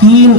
3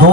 2।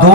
2।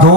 2।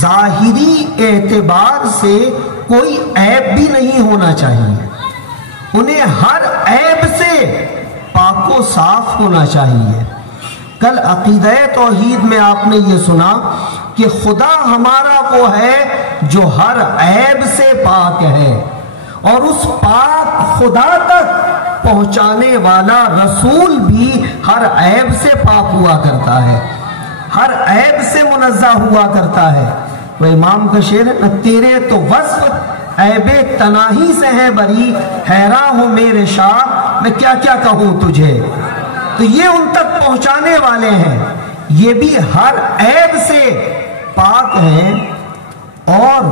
ظاہری اعتبار سے کوئی عیب بھی نہیں ہونا چاہیے، انہیں ہر عیب سے پاک و صاف ہونا چاہیے۔ کل عقیدہ توحید میں آپ نے یہ سنا کہ خدا ہمارا وہ ہے جو ہر عیب سے پاک ہے، اور اس پاک خدا تک پہنچانے والا رسول بھی ہر عیب سے پاک ہوا کرتا ہے، ہر عیب سے منزہ ہوا کرتا ہے۔ وہ امام کا شعر ہے، نہ تیرے تو وصف عیب تناہی سے ہے بری، حیران ہوں میرے شاہ میں کیا کیا کہوں تجھے۔ تو یہ ان تک پہنچانے والے ہیں، یہ بھی ہر عیب سے پاک ہیں۔ اور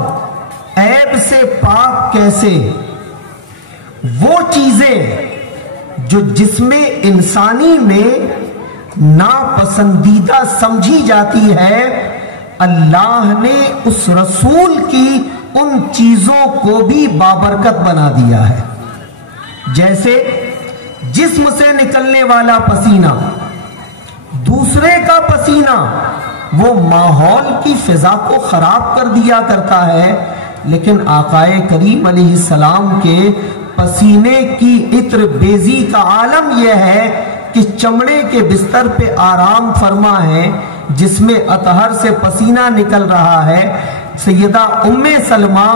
عیب سے پاک کیسے؟ وہ چیزیں جو جسم انسانی میں ناپسندیدہ سمجھی جاتی ہے، اللہ نے اس رسول کی ان چیزوں کو بھی بابرکت بنا دیا ہے۔ جیسے جسم سے نکلنے والا پسینہ، دوسرے کا پسینہ وہ ماحول کی فضا کو خراب کر دیا کرتا ہے، لیکن آقا کریم علیہ السلام کے پسینے کی عطر بیزی کا عالم یہ ہے کہ چمڑے کے بستر پہ آرام فرما ہے، جس میں اطہر سے پسینہ نکل رہا ہے۔ سیدہ ام سلمہ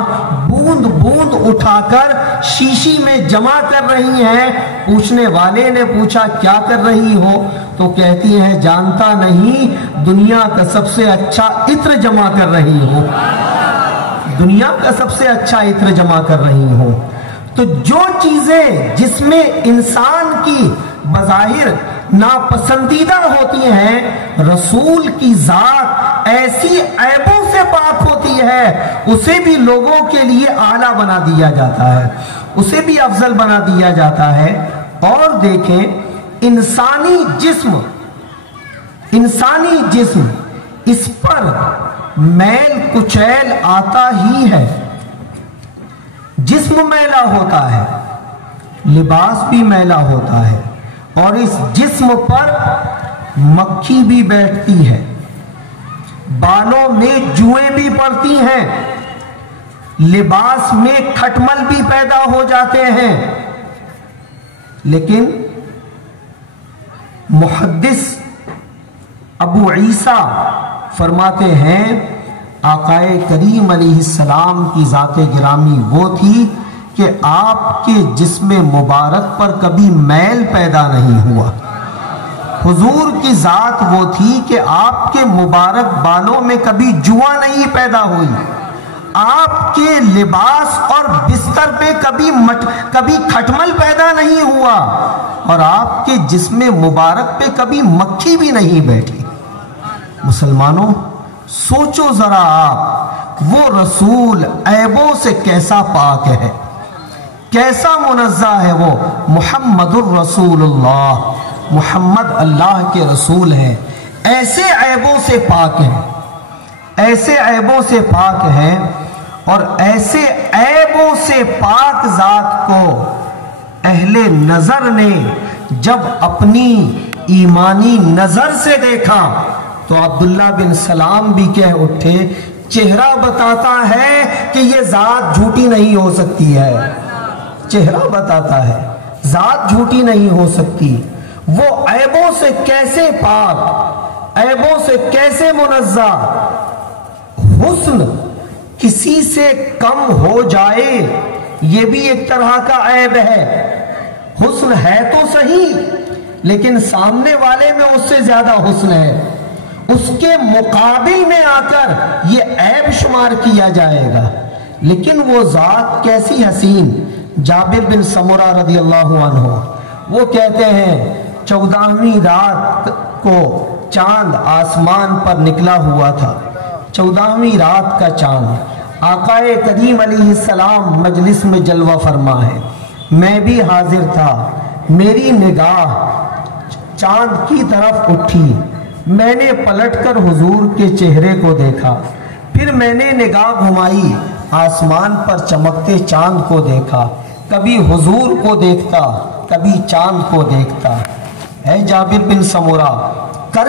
بوند بوند اٹھا کر شیشی میں جمع کر رہی ہیں۔ پوچھنے والے نے پوچھا کیا کر رہی ہو؟ تو کہتی ہیں جانتا نہیں، دنیا کا سب سے اچھا عطر جمع کر رہی ہو، دنیا کا سب سے اچھا عطر جمع کر رہی ہو۔ تو جو چیزیں جس میں انسان کی بظاہر ناپسندیدہ ہوتی ہیں، رسول کی ذات ایسی عیبوں سے پاک ہوتی ہے، اسے بھی لوگوں کے لیے اعلیٰ بنا دیا جاتا ہے، اسے بھی افضل بنا دیا جاتا ہے۔ اور دیکھیں انسانی جسم اس پر میل کچیل آتا ہی ہے، جسم میلا ہوتا ہے، لباس بھی میلا ہوتا ہے، اور اس جسم پر مکھی بھی بیٹھتی ہے، بالوں میں جوئیں بھی پڑتی ہیں، لباس میں کھٹمل بھی پیدا ہو جاتے ہیں۔ لیکن محدث ابو عیسیٰ فرماتے ہیں آقا کریم علیہ السلام کی ذات گرامی وہ تھی کہ آپ کے جسم مبارک پر کبھی میل پیدا نہیں ہوا۔ حضور کی ذات وہ تھی کہ آپ کے مبارک بالوں میں کبھی جوا نہیں پیدا ہوئی، آپ کے لباس اور بستر پہ کبھی کھٹمل پیدا نہیں ہوا، اور آپ کے جسم مبارک پہ کبھی مکھی بھی نہیں بیٹھی۔ مسلمانوں سوچو ذرا آپ، وہ رسول عیبوں سے کیسا پاک ہے، کیسا منزہ ہے وہ محمد الرسول اللہ، محمد اللہ کے رسول ہیں، ایسے عیبوں سے پاک ہیں، ایسے عیبوں سے پاک ہیں۔ اور ایسے عیبوں سے پاک ذات کو اہل نظر نے جب اپنی ایمانی نظر سے دیکھا تو عبداللہ بن سلام بھی کہہ اٹھے، چہرہ بتاتا ہے کہ یہ ذات جھوٹی نہیں ہو سکتی ہے، چہرہ بتاتا ہے ذات جھوٹی نہیں ہو سکتی۔ وہ عیبوں سے کیسے پاک، عیبوں سے کیسے منزہ۔ حسن کسی سے کم ہو جائے یہ بھی ایک طرح کا عیب ہے، حسن ہے تو صحیح لیکن سامنے والے میں اس سے زیادہ حسن ہے، اس کے مقابل میں آ کر یہ عیب شمار کیا جائے گا۔ لیکن وہ ذات کیسی حسین۔ جابر بن سمرہ رضی اللہ عنہ وہ کہتے ہیں 14ویں رات کو چاند آسمان پر نکلا ہوا تھا، 14ویں رات کا چاند، آقا کریم علیہ السلام مجلس میں جلوہ فرما ہے، میں بھی حاضر تھا، میری نگاہ چاند کی طرف اٹھی، میں نے پلٹ کر حضور کے چہرے کو دیکھا، پھر میں نے نگاہ گھمائی، آسمان پر چمکتے چاند کو دیکھا، کبھی حضور کو دیکھتا کبھی چاند کو دیکھتا۔ اے جابر بن سمرہ کر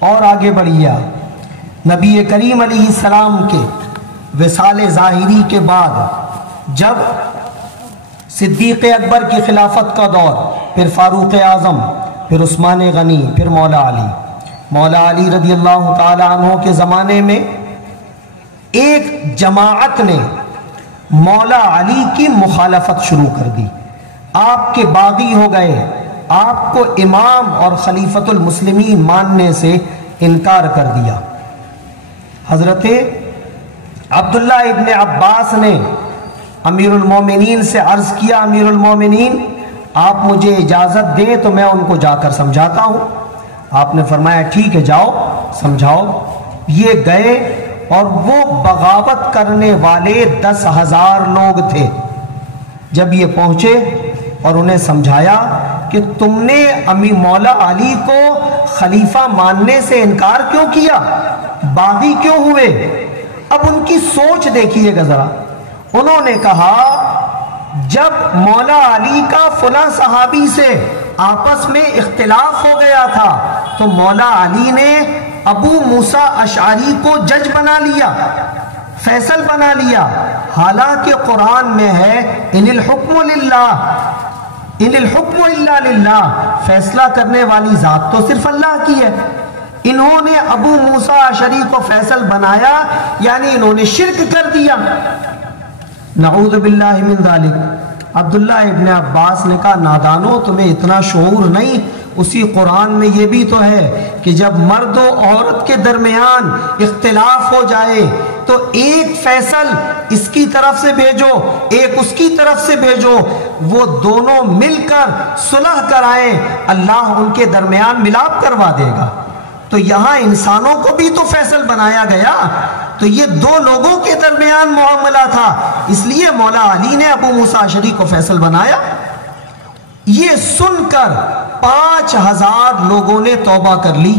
اور آگے بڑھیا نبی کریم علیہ السلام کے وصال ظاہری کے بعد جب صدیق اکبر کی خلافت کا دور، پھر فاروق اعظم، پھر عثمان غنی، پھر مولا علی رضی اللہ تعالی عنہ کے زمانے میں ایک جماعت نے مولا علی کی مخالفت شروع کر دی، آپ کے باغی ہو گئے، آپ کو امام اور خلیفۃ المسلمین ماننے سے انکار کر دیا۔ حضرت عبداللہ ابن عباس نے امیر المومنین سے عرض کیا، امیر المومنین آپ مجھے اجازت دیں تو میں ان کو جا کر سمجھاتا ہوں۔ آپ نے فرمایا ٹھیک ہے جاؤ سمجھاؤ۔ یہ گئے اور وہ بغاوت کرنے والے 10,000 لوگ تھے۔ جب یہ پہنچے اور انہیں سمجھایا کہ تم نے امی مولا علی کو خلیفہ ماننے سے انکار کیوں کیا، باغی کیوں ہوئے؟ اب ان کی سوچ دیکھیے گا ذرا۔ انہوں نے کہا جب مولا علی کا فلاں صحابی سے آپس میں اختلاف ہو گیا تھا تو مولا علی نے ابو موسیٰ اشعری کو جج بنا لیا، فیصل بنا لیا، حالانکہ قرآن میں ہے ان الحکم الا للہ، فیصلہ کرنے والی ذات تو صرف اللہ کی ہے۔ انہوں نے ابو موسیٰ اشعری کو فیصل بنایا، یعنی انہوں نے شرک کر دیا۔ نعوذ باللہ من ذالک۔ عبداللہ ابن عباس نے کہا نادانو تمہیں اتنا شعور نہیں، اسی قرآن میں یہ بھی تو ہے کہ جب مرد و عورت کے درمیان اختلاف ہو جائے تو ایک فیصل اس کی طرف سے بھیجو ایک اس کی طرف سے بھیجو، وہ دونوں مل کر صلح کرائیں، اللہ ان کے درمیان ملاپ کروا دے گا۔ تو یہاں انسانوں کو بھی تو فیصل بنایا گیا، تو یہ دو لوگوں کے درمیان معاملہ تھا، اس لیے مولا علی نے ابو موسیٰ اشعری کو فیصل بنایا۔ یہ سن کر 5,000 لوگوں نے توبہ کر لی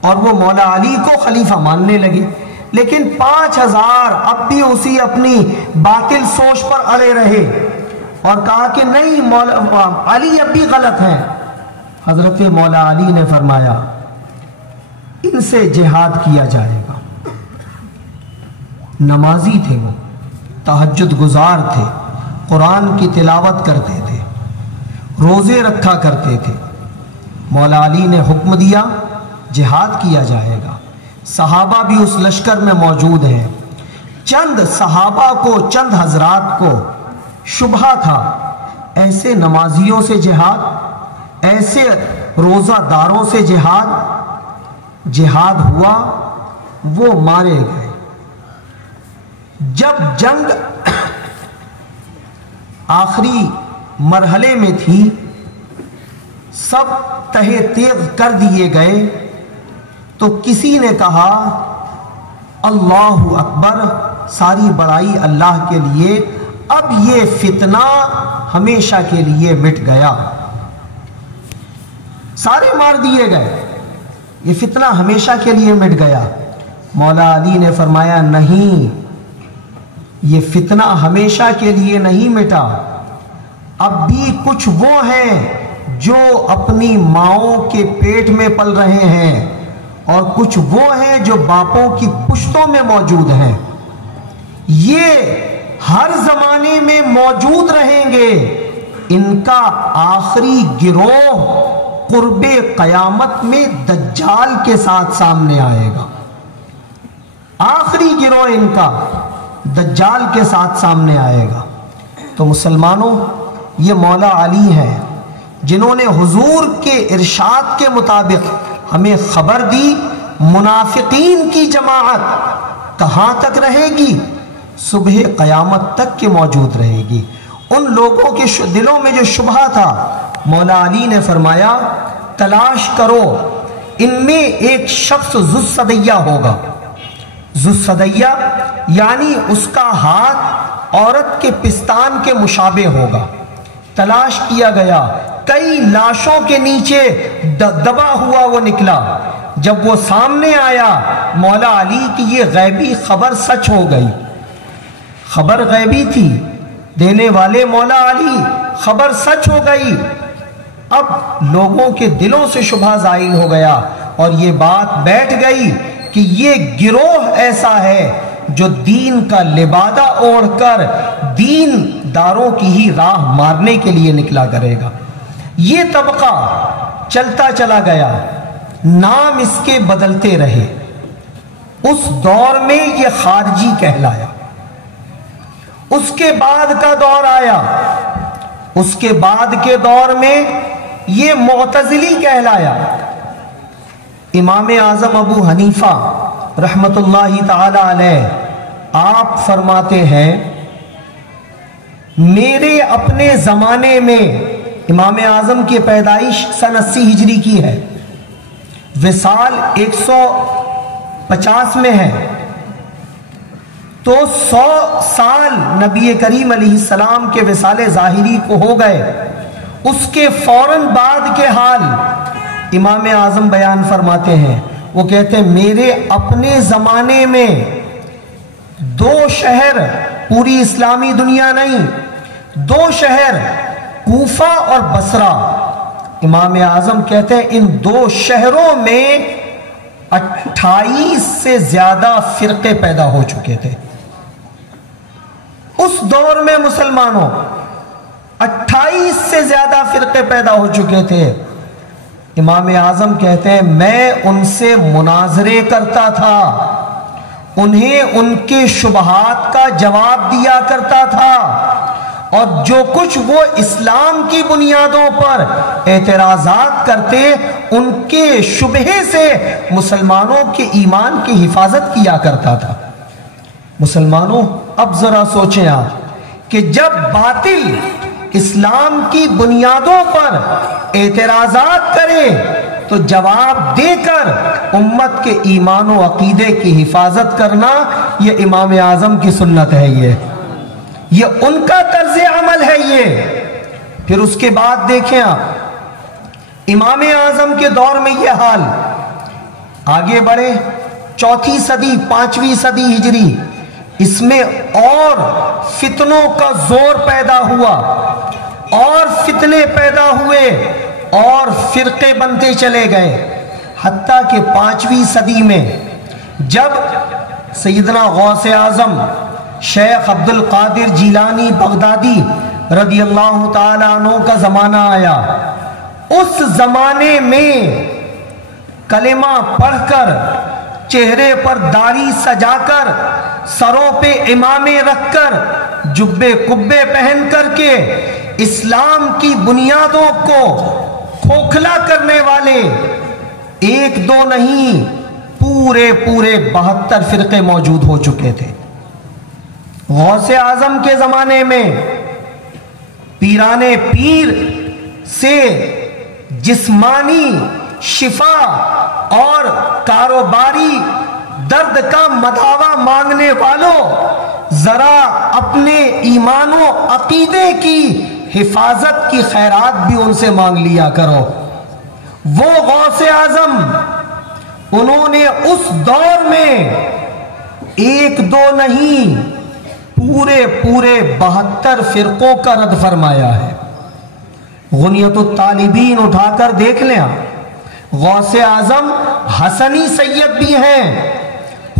اور وہ مولا علی کو خلیفہ ماننے لگے، لیکن 5,000 اب بھی اسی اپنی باطل سوچ پر اڑے رہے اور کہا کہ نہیں مولا علی اب بھی غلط ہیں۔ حضرت مولا علی نے فرمایا ان سے جہاد کیا جائے گا۔ نمازی تھے، وہ تہجد گزار تھے، قرآن کی تلاوت کرتے تھے، روزے رکھا کرتے تھے۔ مولا علی نے حکم دیا جہاد کیا جائے گا۔ صحابہ بھی اس لشکر میں موجود ہیں۔ چند صحابہ کو، چند حضرات کو شبہ تھا ایسے نمازیوں سے جہاد، ایسے روزہ داروں سے جہاد ہوا، وہ مارے گئے۔ جب جنگ آخری مرحلے میں تھی، سب تہے تیغ کر دیے گئے، تو کسی نے کہا اللہ اکبر، ساری بڑائی اللہ کے لیے، اب یہ فتنہ ہمیشہ کے لیے مٹ گیا۔ سارے مار دیے گئے، یہ فتنہ ہمیشہ کے لیے مٹ گیا۔ مولا علی نے فرمایا نہیں، یہ فتنہ ہمیشہ کے لیے نہیں مٹا، اب بھی کچھ وہ ہیں جو اپنی ماؤں کے پیٹ میں پل رہے ہیں اور کچھ وہ ہیں جو باپوں کی پشتوں میں موجود ہیں، یہ ہر زمانے میں موجود رہیں گے۔ ان کا آخری گروہ قرب قیامت میں دجال کے ساتھ سامنے آئے گا۔ آخری گروہ ان کا دجال کے ساتھ سامنے آئے گا۔ تو مسلمانوں، یہ مولا علی ہیں جنہوں نے حضور کے ارشاد کے مطابق ہمیں خبر دی منافقین کی جماعت کہاں تک رہے گی؟ صبح قیامت تک کے موجود رہے گی۔ ان لوگوں کے دلوں میں جو شبہ تھا، مولا علی نے فرمایا تلاش کرو، ان میں ایک شخص ذو الصدیہ ہوگا۔ ذو الصدیہ یعنی اس کا ہاتھ عورت کے پستان کے مشابہ ہوگا۔ تلاش کیا گیا، کئی لاشوں کے نیچے دبا ہوا وہ نکلا۔ جب وہ سامنے آیا، مولا علی کی یہ غیبی خبر سچ ہو گئی۔ خبر غیبی تھی، دینے والے مولا علی، خبر سچ ہو گئی۔ اب لوگوں کے دلوں سے شبہ زائل ہو گیا، اور یہ بات بیٹھ گئی کہ یہ گروہ ایسا ہے جو دین کا لبادہ اوڑھ کر دین داروں کی ہی راہ مارنے کے لیے نکلا کرے گا۔ یہ طبقہ چلتا چلا گیا، نام اس کے بدلتے رہے۔ اس دور میں یہ خارجی کہلایا، اس کے بعد کا دور آیا، اس کے بعد کے دور میں یہ معتزلی کہلایا۔ امام اعظم ابو حنیفہ رحمت اللہ تعالی علیہ آپ فرماتے ہیں، میرے اپنے زمانے میں، امام اعظم کی پیدائش سن 80 ہجری کی ہے، وصال 150 میں ہے، تو 100 سال نبی کریم علیہ السلام کے وصال ظاہری کو ہو گئے۔ اس کے فوراً بعد کے حال امام اعظم بیان فرماتے ہیں۔ وہ کہتے ہیں میرے اپنے زمانے میں 2 شہر، پوری اسلامی دنیا نہیں، 2 شہر کوفہ اور بصرہ، امام اعظم کہتے ہیں ان 2 شہروں میں 28 سے زیادہ فرقے پیدا ہو چکے تھے۔ اس دور میں مسلمانوں 28 سے زیادہ فرقے پیدا ہو چکے تھے۔ امام اعظم کہتے ہیں میں ان سے مناظرے کرتا تھا، انہیں ان کے شبہات کا جواب دیا کرتا تھا، اور جو کچھ وہ اسلام کی بنیادوں پر اعتراضات کرتے ان کے شبہے سے مسلمانوں کے ایمان کی حفاظت کیا کرتا تھا۔ مسلمانوں اب ذرا سوچیں آپ کہ جب باطل اسلام کی بنیادوں پر اعتراضات کرے تو جواب دے کر امت کے ایمان و عقیدے کی حفاظت کرنا یہ امام اعظم کی سنت ہے، یہ ان کا طرز عمل ہے۔ یہ پھر اس کے بعد دیکھیں آپ امام اعظم کے دور میں یہ حال، آگے بڑھے 4 صدی 5ویں صدی ہجری، اس میں اور فتنوں کا زور پیدا ہوا، اور فتنے پیدا ہوئے، اور فرقے بنتے چلے گئے، حتیٰ کہ 5ویں صدی میں جب سیدنا غوث اعظم شیخ عبد القادر جیلانی بغدادی رضی اللہ تعالیٰ عنہ کا زمانہ آیا، اس زمانے میں کلمہ پڑھ کر، چہرے پر داڑھی سجا کر، سروں پہ امامے رکھ کر، جبے کبے پہن کر کے اسلام کی بنیادوں کو کھوکھلا کرنے والے 1-2 نہیں، پورے 72 فرقے موجود ہو چکے تھے۔ غوث اعظم کے زمانے میں پیران پیر سے جسمانی شفا اور کاروباری درد کا مداوا مانگنے والوں، ذرا اپنے ایمان و عقیدے کی حفاظت کی خیرات بھی ان سے مانگ لیا کرو۔ وہ غوث اعظم، انہوں نے اس دور میں 1-2 نہیں، پورے 72 فرقوں کا رد فرمایا ہے۔ غنیت الطالبین اٹھا کر دیکھ لیں، غوث اعظم حسنی سید بھی ہیں،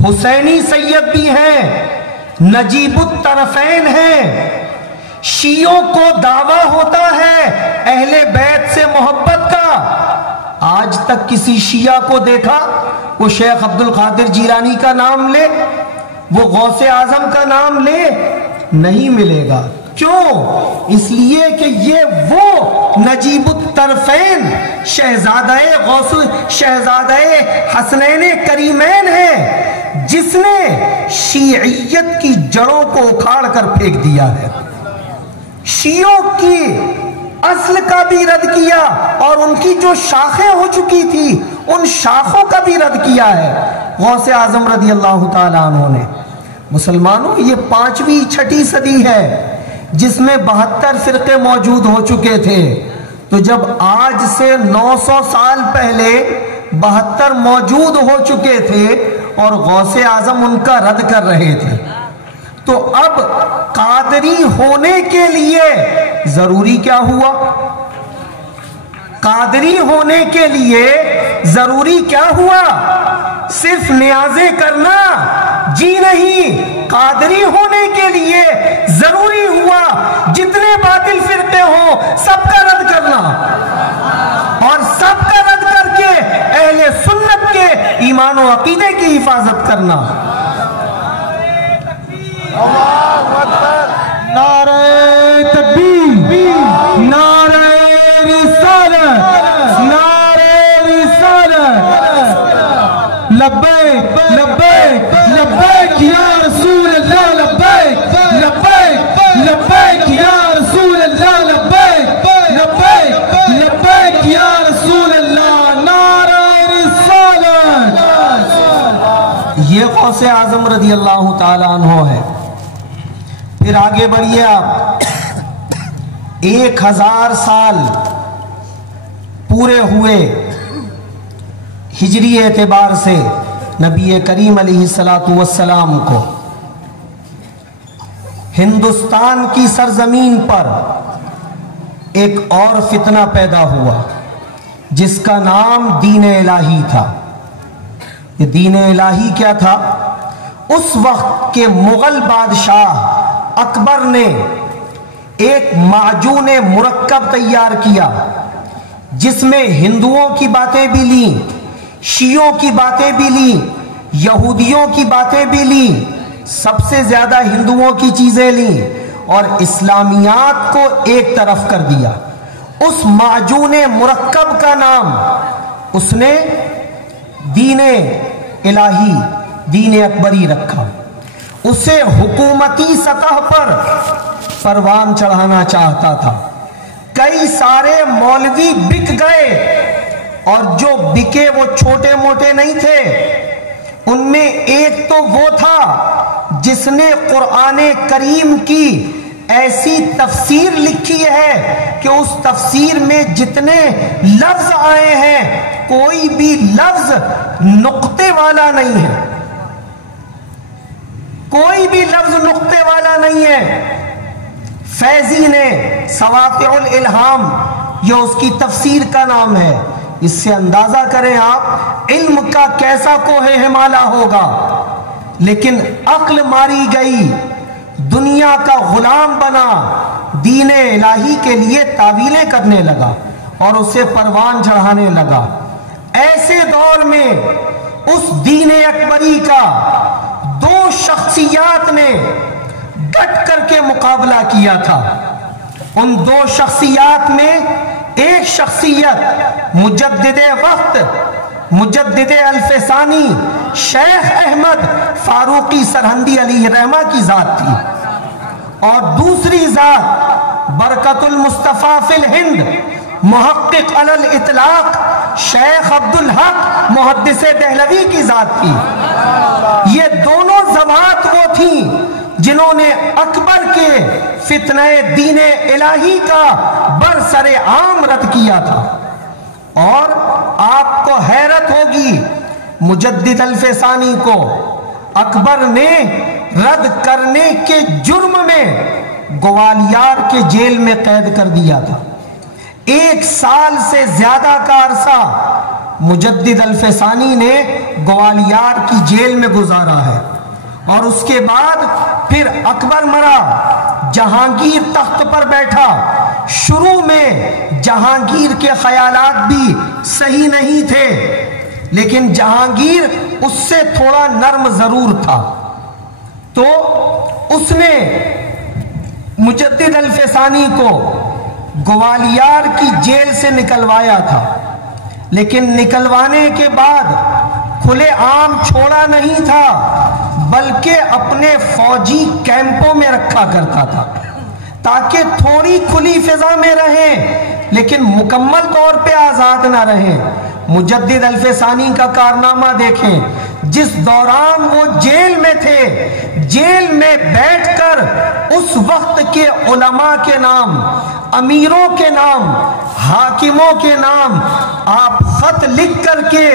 حسینی سید بھی ہیں، نجیب الطرفین ہیں۔ شیعوں کو دعویٰ ہوتا ہے اہل بیت سے محبت کا، آج تک کسی شیعہ کو دیکھا وہ شیخ عبد القادر جیلانی کا نام لے، وہ غوث اعظم کا نام لے؟ نہیں ملے گا۔ کیوں؟ اس لیے کہ یہ وہ نجیب الطرفین شہزادہ غوث، شہزادہ حسنین کریمین ہے، جس نے شیعیت کی جڑوں کو اکھاڑ کر پھینک دیا ہے، شیعوں کی اصل کا بھی رد کیا، اور ان کی جو شاخیں ہو چکی تھی ان شاخوں کا بھی رد کیا ہے غوث اعظم رضی اللہ تعالیٰ عنہ نے۔ مسلمانوں یہ 5ویں 6ٹھی صدی ہے جس میں 72 فرقے موجود ہو چکے تھے، تو جب آج سے 900 سال پہلے 72 موجود ہو چکے تھے اور غوث اعظم ان کا رد کر رہے تھے، تو اب قادری ہونے کے لیے ضروری کیا ہوا؟ قادری ہونے کے لیے ضروری کیا ہوا؟ صرف نیازیں کرنا جی نہیں، قادری ہونے کے لیے ضروری ہوا جتنے باطل فرقے ہوں سب کا رد کرنا، اور سب کا رد کر کے اہل سنت کے ایمان و عقیدے کی حفاظت کرنا۔ نعرہ تکبیر، نعرہ رسالت، نعرہ رسالت، لبیک لبیک لبیک یا رسول اللہ، لبیک لبیک لبیک یا رسول اللہ، لبیک لبیک لبیک یا رسول اللہ، نعرہ رسالت۔ یہ غوث اعظم رضی اللہ تعالیٰ عنہ ہے۔ پھر آگے بڑھیے آپ، 1000 سال پورے ہوئے ہجری اعتبار سے نبی کریم علیہ السلام کو ہندوستان کی سرزمین پر ایک اور فتنہ پیدا ہوا جس کا نام دین الہی تھا۔ یہ دین الہی کیا تھا؟ اس وقت کے مغل بادشاہ اکبر نے ایک معجون مرکب تیار کیا جس میں ہندوؤں کی باتیں بھی لیں، شیعوں کی باتیں بھی لیں، یہودیوں کی باتیں بھی لیں، سب سے زیادہ ہندوؤں کی چیزیں لیں اور اسلامیات کو ایک طرف کر دیا۔ اس معجون مرکب کا نام اس نے دین الہی، دین اکبری رکھا۔ اسے حکومتی سطح پر پروان چڑھانا چاہتا تھا۔ کئی سارے مولوی بک گئے، اور جو بکے وہ چھوٹے موٹے نہیں تھے۔ ان میں ایک تو وہ تھا جس نے قرآن کریم کی ایسی تفسیر لکھی ہے کہ اس تفسیر میں جتنے لفظ آئے ہیں کوئی بھی لفظ نقطے والا نہیں ہے، کوئی بھی لفظ نقطے والا نہیں ہے۔ فیضی نے سواقع الالہام، یہ اس کی تفسیر کا نام ہے۔ اس سے اندازہ کریں آپ علم کا کیسا کوہ ہمالہ ہوگا۔ لیکن عقل ماری گئی، دنیا کا غلام بنا، دین الہی کے لیے تعویلیں کرنے لگا اور اسے پروان چڑھانے لگا۔ ایسے دور میں اس دین اکبری کا 2 شخصیات نے ڈٹ کر کے مقابلہ کیا تھا۔ ان 2 شخصیات میں ایک شخصیت مجدد وقت، مجدد الف ثانی شیخ احمد فاروقی سرہندی علیہ الرحمہ کی ذات تھی، اور دوسری ذات برکت المصطفیٰ فی الہند محقق علی الاطلاق شیخ عبدالحق محدث دہلوی کی ذات تھی۔ یہ دونوں ذوات وہ تھیں جنہوں نے اکبر کے فتنہ دین الہی کا برسر عام رد کیا تھا۔ اور آپ کو حیرت ہوگی، مجدد الف ثانی کو اکبر نے رد کرنے کے جرم میں گوالیار کے جیل میں قید کر دیا تھا۔ 1 سال سے زیادہ کا عرصہ مجدد الف ثانی نے گوالیار کی جیل میں گزارا ہے، اور اس کے بعد پھر اکبر مرا، جہانگیر تخت پر بیٹھا۔ شروع میں جہانگیر کے خیالات بھی صحیح نہیں تھے، لیکن جہانگیر اس سے تھوڑا نرم ضرور تھا، تو اس نے مجدد الف ثانی کو گوالیار کی جیل سے نکلوایا تھا، لیکن نکلوانے کے بعد کھلے عام چھوڑا نہیں تھا، بلکہ اپنے فوجی کیمپوں میں رکھا کرتا تھا تاکہ تھوڑی کھلی فضا میں رہیں لیکن مکمل طور پہ آزاد نہ رہیں۔ مجدد الف ثانی کا کارنامہ دیکھیں، جس دوران وہ جیل میں تھے، جیل میں بیٹھ کر اس وقت کے علماء کے نام، امیروں کے نام، حاکموں کے نام آپ خط لکھ کر کے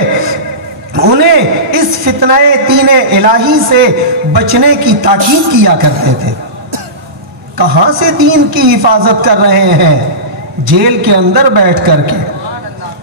انہیں اس فتنہ دین الہی سے بچنے کی تاکید کیا کرتے تھے۔ کہاں سے دین کی حفاظت کر رہے ہیں؟ جیل کے اندر بیٹھ کر کے۔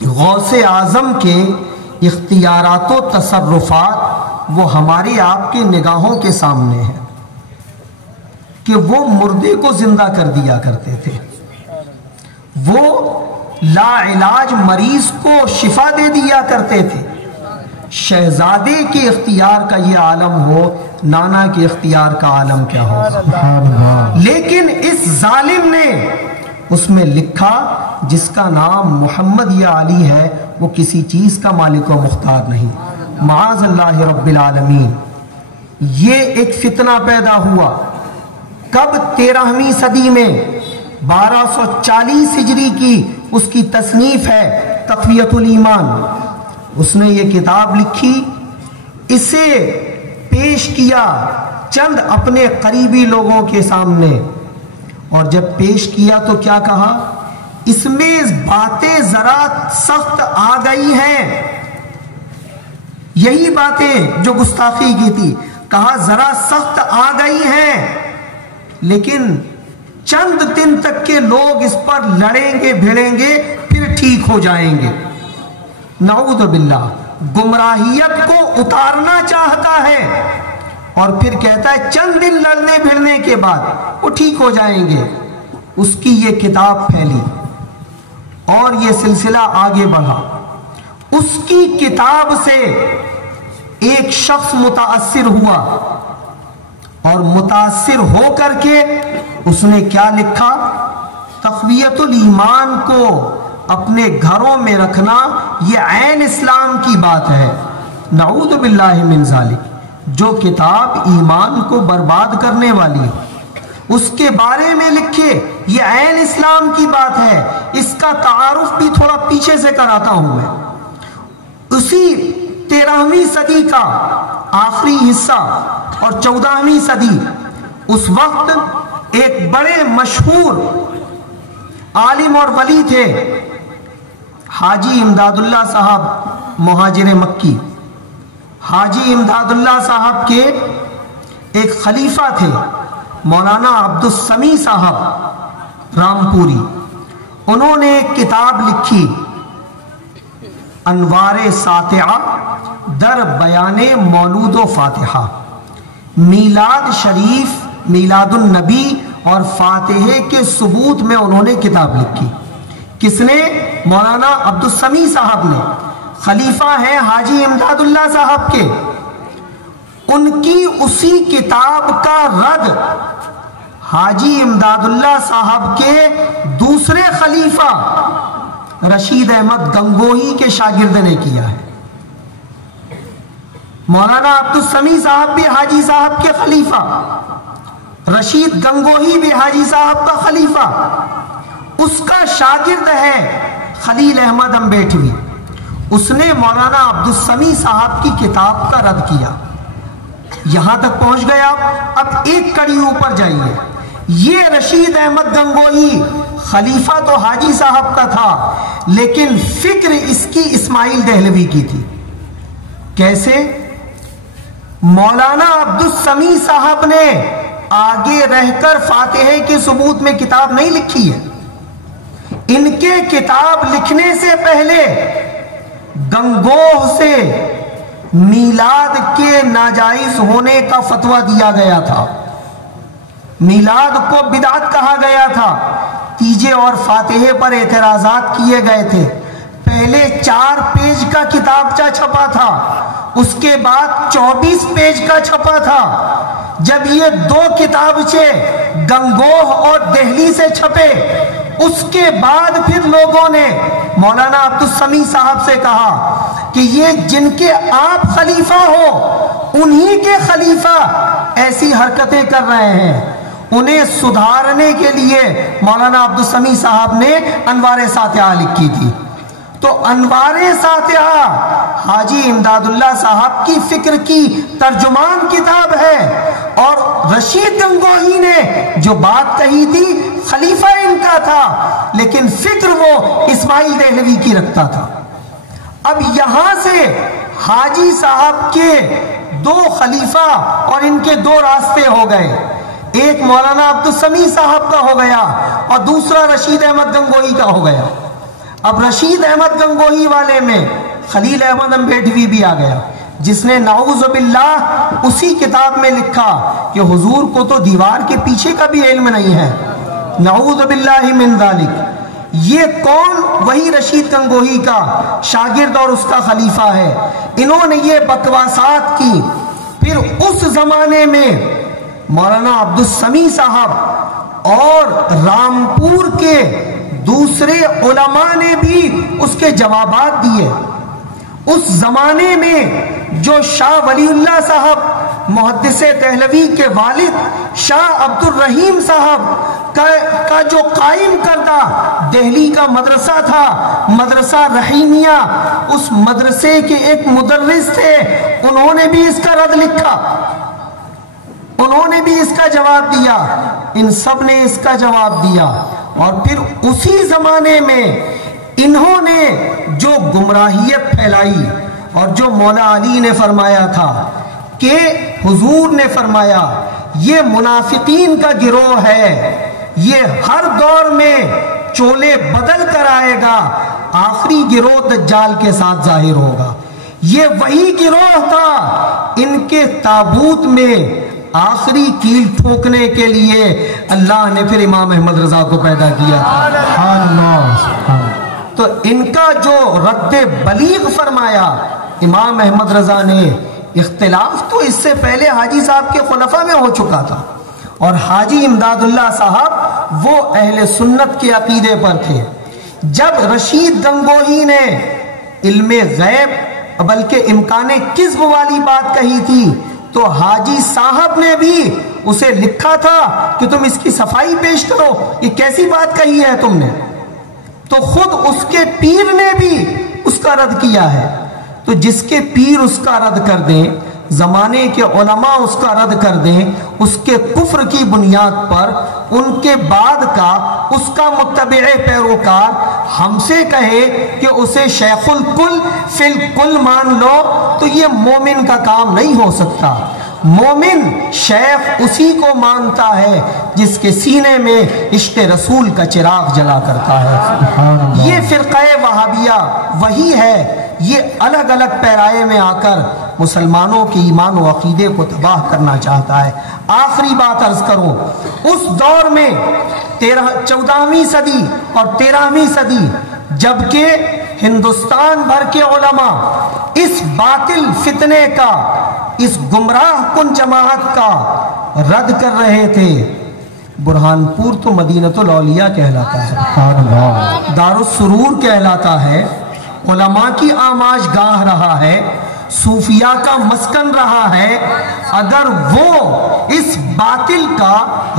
غوث اعظم کے اختیارات و تصرفات وہ ہماری آپ کی نگاہوں کے سامنے ہیں کہ وہ مردے کو زندہ کر دیا کرتے تھے، وہ لا علاج مریض کو شفا دے دیا کرتے تھے۔ شہزادے کے اختیار کا یہ عالم ہو، نانا کے اختیار کا عالم کیا ہوگا؟ لیکن اس ظالم نے اس میں لکھا جس کا نام محمد یا علی ہے وہ کسی چیز کا مالک و مختار نہیں، معاذ اللہ رب العالمین۔ یہ ایک فتنہ پیدا ہوا کب؟ 13ویں صدی میں، 1240 ہجری کی اس کی تصنیف ہے تقویۃ الایمان۔ اس نے یہ کتاب لکھی، اسے پیش کیا چند اپنے قریبی لوگوں کے سامنے، اور جب پیش کیا تو کیا کہا؟ اس میں باتیں ذرا سخت آ گئی ہیں، یہی باتیں جو گستاخی کی تھی، کہا ذرا سخت آ گئی ہیں، لیکن چند دن تک کے لوگ اس پر لڑیں گے بھیڑیں گے پھر ٹھیک ہو جائیں گے۔ نعوذ باللہ، گمراہیت کو اتارنا چاہتا ہے اور پھر کہتا ہے چند دن لڑنے بھیڑنے کے بعد وہ ٹھیک ہو جائیں گے۔ اس کی یہ کتاب پھیلی اور یہ سلسلہ آگے بڑھا۔ اس کی کتاب سے ایک شخص متاثر ہوا اور متاثر ہو کر کے اس نے کیا لکھا؟ تقویۃ الایمان کو اپنے گھروں میں رکھنا یہ عین اسلام کی بات ہے۔ نعوذ باللہ من ذالک۔ جو کتاب ایمان کو برباد کرنے والی اس کے بارے میں لکھے یہ عین اسلام کی بات ہے۔ اس کا تعارف بھی تھوڑا پیچھے سے کراتا ہوں میں۔ اسی 13ویں صدی کا آخری حصہ اور 14ویں صدی، اس وقت ایک بڑے مشہور عالم اور ولی تھے حاجی امداد اللہ صاحب مہاجر مکی۔ حاجی امداد اللہ صاحب کے ایک خلیفہ تھے مولانا عبد السمیع صاحب رامپوری۔ انہوں نے ایک کتاب لکھی انوار ساطعہ در بیان مولود و فاتحہ۔ میلاد شریف، میلاد النبی اور فاتحے کے ثبوت میں انہوں نے کتاب لکھی۔ کس نے؟ مولانا عبد السمیع صاحب نے، خلیفہ ہیں حاجی امداد اللہ صاحب کے۔ ان کی اسی کتاب کا رد حاجی امداد اللہ صاحب کے دوسرے خلیفہ رشید احمد گنگوہی کے شاگرد نے کیا ہے۔ مولانا عبد السمیع صاحب بھی حاجی صاحب کے خلیفہ، رشید گنگوہی بھی حاجی صاحب کا خلیفہ، اس کا شاگرد ہے خلیل احمد امبیٹوی۔ اس نے مولانا عبد السمیع صاحب کی کتاب کا رد کیا۔ یہاں تک پہنچ گیا۔ اب ایک کڑی اوپر جائیے۔ یہ رشید احمد گنگوہی خلیفہ تو حاجی صاحب کا تھا، لیکن فکر اس کی اسماعیل دہلوی کی تھی۔ کیسے؟ مولانا عبد السمیع صاحب نے آگے رہ کر فاتحے کے ثبوت میں کتاب نہیں لکھی ہے۔ ان کے کتاب لکھنے سے پہلے گنگوہ سے میلاد کے ناجائز ہونے کا فتویٰ دیا گیا تھا، میلاد کو بدعت کہا گیا تھا، تیجے اور فاتحے پر اعتراضات کیے گئے تھے۔ پہلے 4 پیج کا کتابچہ چھپا تھا، اس کے بعد 24 پیج کا چھپا تھا۔ جب یہ 2 کتابچے گنگوہ اور دہلی سے چھپے، اس کے بعد پھر لوگوں نے مولانا عبد السمیع صاحب سے کہا کہ یہ جن کے آپ خلیفہ ہو انہی کے خلیفہ ایسی حرکتیں کر رہے ہیں، انہیں سدھارنے کے لیے مولانا عبد السمیع صاحب نے انوار ساطعہ لکھی تھی۔ تو انوار ساطعہ حاجی امداد اللہ صاحب کی فکر کی ترجمان کتاب ہے، اور رشید گنگوہی نے جو بات کہی تھی خلیفہ ان کا تھا، لیکن فکر وہ اسماعیل دہلوی کی رکھتا تھا۔ اب یہاں سے حاجی صاحب کے 2 خلیفہ اور ان کے 2 راستے ہو گئے، ایک مولانا عبد السمیع صاحب کا ہو گیا اور دوسرا رشید احمد گنگوہی کا ہو گیا۔ اب رشید احمد گنگوہی والے میں خلیل احمد امبیڈوی بھی آ گیا، جس نے نعوذ باللہ اسی کتاب میں لکھا کہ حضور کو تو دیوار کے پیچھے کا بھی علم نہیں ہے، نعوذ باللہ من ذالک۔ یہ کون؟ وہی رشید گنگوہی کا شاگرد اور اس کا خلیفہ ہے۔ انہوں نے یہ بکواسات کی۔ پھر اس زمانے میں مولانا عبدالسمیع صاحب اور رامپور کے دوسرے علماء نے بھی اس کے جوابات دیے۔ اس زمانے میں جو شاہ ولی اللہ صاحب محدث دہلوی کے والد شاہ عبد الرحیم صاحب کا جو قائم کردہ دہلی کا مدرسہ تھا، مدرسہ رحیمیہ، اس مدرسے کے ایک مدرس تھے، انہوں نے بھی اس کا رد لکھا، انہوں نے بھی اس کا جواب دیا، ان سب نے اس کا جواب دیا۔ اور پھر اسی زمانے میں انہوں نے جو گمراہیت پھیلائی اور جو مولا علی نے فرمایا تھا کہ حضور نے فرمایا یہ منافقین کا گروہ ہے، یہ ہر دور میں چولے بدل کر آئے گا، آخری گروہ دجال کے ساتھ ظاہر ہوگا، یہ وہی گروہ تھا، ان کے تابوت میں آخری کیل ٹھوکنے کے لیے اللہ نے پھر امام احمد رضا کو پیدا کیا۔ تو ان کا جو رد بلیغ فرمایا امام احمد رضا نے، اختلاف تو اس سے پہلے حاجی صاحب کے خلفاء میں ہو چکا تھا، اور حاجی امداد اللہ صاحب وہ اہل سنت کے عقیدے پر تھے۔ جب رشید گنگوہی نے علم غیب بلکہ امکان کذب والی بات کہی تھی تو حاجی صاحب نے بھی اسے لکھا تھا کہ تم اس کی صفائی پیش کرو، یہ کیسی بات کہی ہے تم نے؟ تو خود اس کے پیر نے بھی اس کا رد کیا ہے۔ تو جس کے پیر اس کا رد کر دیں، زمانے کے علماء اس کا رد کر دیں، اس کے کفر کی بنیاد پر ان کے بعد کا اس کا متبع پیروکار ہم سے کہے کہ اسے شیخ الکل فی الکل مان لو، تو یہ مومن کا کام نہیں ہو سکتا۔ مومن شیخ اسی کو مانتا ہے جس کے سینے میں عشق رسول کا چراغ جلا کرتا ہے۔ یہ فرقہ وہابیہ وہی ہے، یہ الگ الگ پیرائے میں آ کر مسلمانوں کے ایمان و عقیدے کو تباہ کرنا چاہتا ہے۔ آخری بات عرض کروں، اس دور میں 14ویں صدی اور 13ویں صدی جبکہ ہندوستان بھر کے علماء اس باطل فتنے کا، اس گمراہ کن جماعت کا رد کر رہے تھے، برہانپور تو مدینۃ الاولیاء کہلاتا ہے، دار السرور کہلاتا ہے، علماء کی آماج گاہ رہا ہے، صوفیاء کا مسکن رہا ہے۔ اگر وہ اس باطل کا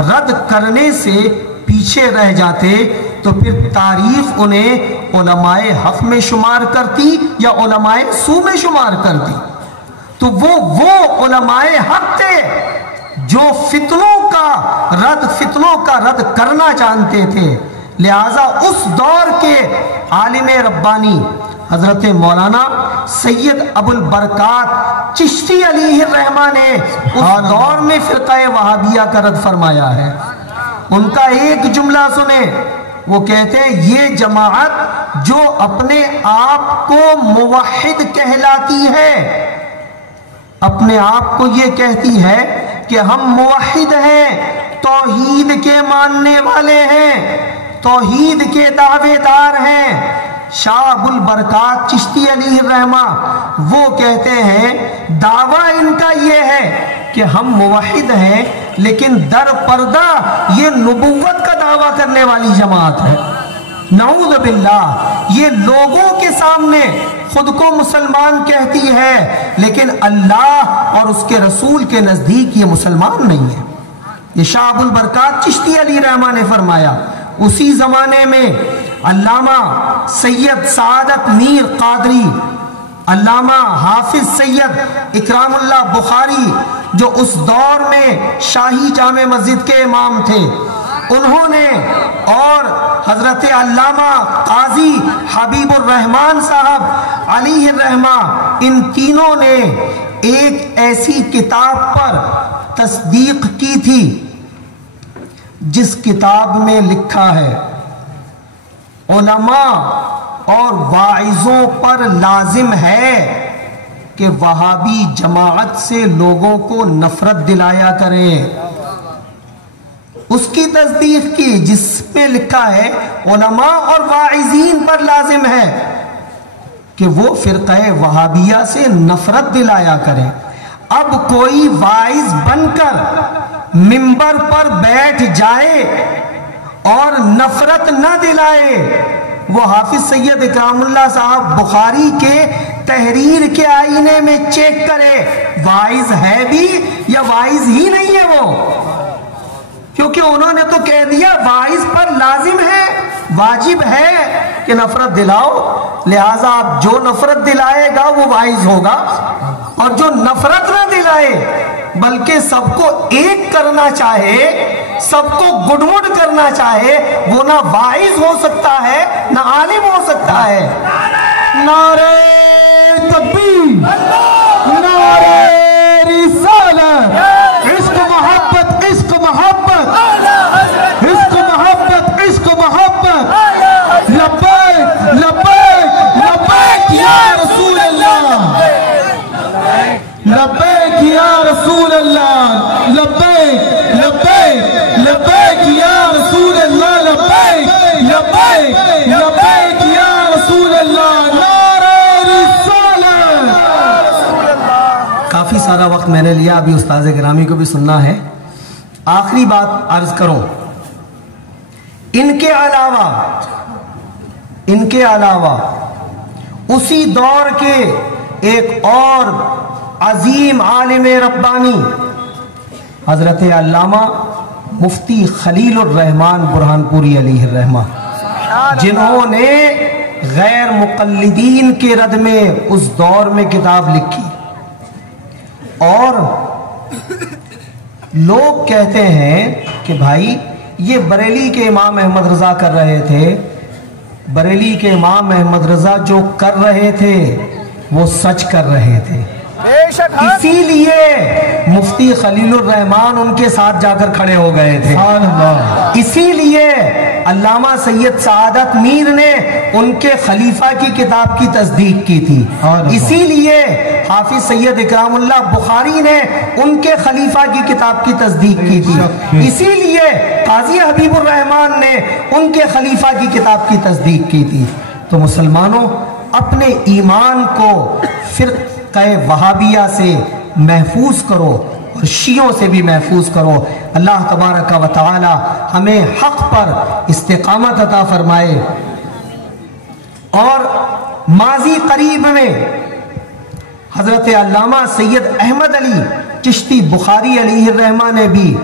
رد کرنے سے پیچھے رہ جاتے تو پھر تاریخ انہیں علماء حق میں شمار کرتی یا علماء سو میں شمار کرتی۔ تو وہ علماء حق تھے جو فتنوں کا رد کرنا جانتے تھے۔ لہٰذا اس دور کے عالم ربانی حضرت مولانا سید ابو البرکات چشتی علیہ الرحمہ نے اس دور میں فرقہ وہابیہ کا رد فرمایا ہے۔ ان کا ایک جملہ سنیں، وہ کہتے ہیں یہ جماعت جو اپنے آپ کو موحد کہلاتی ہے، اپنے آپ کو یہ کہتی ہے کہ ہم موحد ہیں، توحید کے ماننے والے ہیں، توحید کے دعوے دار ہیں۔ شاہ ابو البرکات چشتی علیہ الرحمہ وہ کہتے ہیں دعویٰ ان کا یہ ہے کہ ہم موحد ہیں، لیکن در پردہ یہ نبوت کا دعویٰ کرنے والی جماعت ہے۔ نعوذ باللہ، یہ لوگوں کے سامنے خود کو مسلمان کہتی ہے، لیکن اللہ اور اس کے رسول کے نزدیک یہ مسلمان نہیں ہے۔ یہ شاہ ابو البرکات چشتی علیہ الرحمہ نے فرمایا۔ اسی زمانے میں علامہ سید سعادت میر قادری، علامہ حافظ سید اکرام اللہ بخاری جو اس دور میں شاہی جامع مسجد کے امام تھے، انہوں نے، اور حضرت علامہ قاضی حبیب الرحمن صاحب علیہ الرحمہ، ان تینوں نے ایک ایسی کتاب پر تصدیق کی تھی جس کتاب میں لکھا ہے علماء اور واعظوں پر لازم ہے کہ وہابی جماعت سے لوگوں کو نفرت دلایا کریں۔ اس کی تصدیق کی جس پہ لکھا ہے علماء اور واعظین پر لازم ہے کہ وہ فرقہ وہابیہ سے نفرت دلایا کریں۔ اب کوئی واعظ بن کر منبر پر بیٹھ جائے اور نفرت نہ دلائے، وہ حافظ سید اکرام اللہ صاحب بخاری کے تحریر کے آئینے میں چیک کرے واعظ ہے بھی یا واعظ ہی نہیں ہے وہ، کیونکہ انہوں نے تو کہہ دیا واعظ پر لازم ہے، واجب ہے کہ نفرت دلاؤ، لہٰذا آپ جو نفرت دلائے گا وہ واعظ ہوگا، اور جو نفرت نہ دلائے بلکہ سب کو ایک کرنا چاہے، سب کو گڈمڈ کرنا چاہے، وہ نہ واعظ ہو سکتا ہے نہ عالم ہو سکتا ہے۔ نعرہ تکبیر، نعرہ رسالت، عشق محبت، عشق محبت، عشق محبت، عشق محبت، لبیک لبیک لبیک یا رسول اللہ، لبیک یا رسول اللہ، لبیک لبیک لبیک یا رسول اللہ، لبیک لبیک لبیک یا رسول اللہ، نعرہ رسالت۔ کافی سارا وقت میں نے لیا، ابھی استاذ گرامی کو بھی سننا ہے۔ آخری بات عرض کروں، ان کے علاوہ اسی دور کے ایک اور عظیم عالم ربانی حضرت علامہ مفتی خلیل الرحمن برہان پوری علیہ الرحمہ، جنہوں نے غیر مقلدین کے رد میں اس دور میں کتاب لکھی، اور لوگ کہتے ہیں کہ بھائی یہ بریلی کے امام احمد رضا کر رہے تھے، بریلی کے امام احمد رضا جو کر رہے تھے وہ سچ کر رہے تھے، اسی لیے مفتی خلیل الرحمن ان کے ساتھ جا کر کھڑے ہو گئے تھے، اسی لیے علامہ سید سعادت میر نے ان کے خلیفہ کی کتاب کی تصدیق کی تھی، اسی لیے حافظ سید اکرام اللہ بخاری نے ان کے خلیفہ کی کتاب کی تصدیق کی تھی، اسی لیے قاضی حبیب الرحمن نے ان کے خلیفہ کی کتاب کی تصدیق کی تھی۔ تو مسلمانوں، اپنے ایمان کو فرقہ وہابیہ سے محفوظ کرو اور شیعوں سے بھی محفوظ کرو۔ اللہ تبارک و تعالی ہمیں حق پر استقامت عطا فرمائے۔ اور ماضی قریب میں حضرت علامہ سید احمد علی چشتی بخاری علیہ الرحمہ نے بھی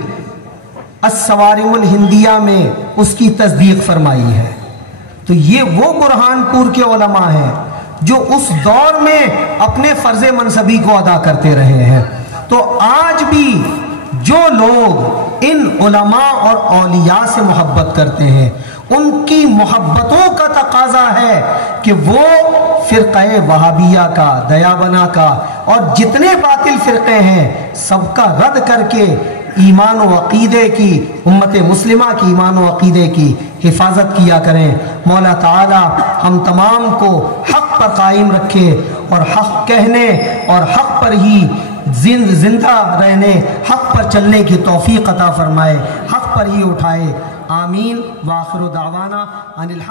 الصوارم الہندیہ میں اس کی تصدیق فرمائی ہے۔ تو یہ وہ برہان پور کے علماء ہیں جو اس دور میں اپنے فرض منصبی کو ادا کرتے رہے ہیں۔ تو آج بھی جو لوگ ان علماء اور اولیاء سے محبت کرتے ہیں، ان کی محبتوں کا تقاضا ہے کہ وہ فرقہ وہابیہ کا، دیابنا کا اور جتنے باطل فرقے ہیں سب کا رد کر کے ایمان و عقیدے کی، امت مسلمہ کی ایمان و عقیدے کی حفاظت کیا کریں۔ مولا تعالی ہم تمام کو حق پر قائم رکھے اور حق کہنے اور حق پر ہی زندہ رہنے، حق پر چلنے کی توفیق عطا فرمائے، حق پر ہی اٹھائے۔ آمین۔ وآخر دعوانا ان الحمد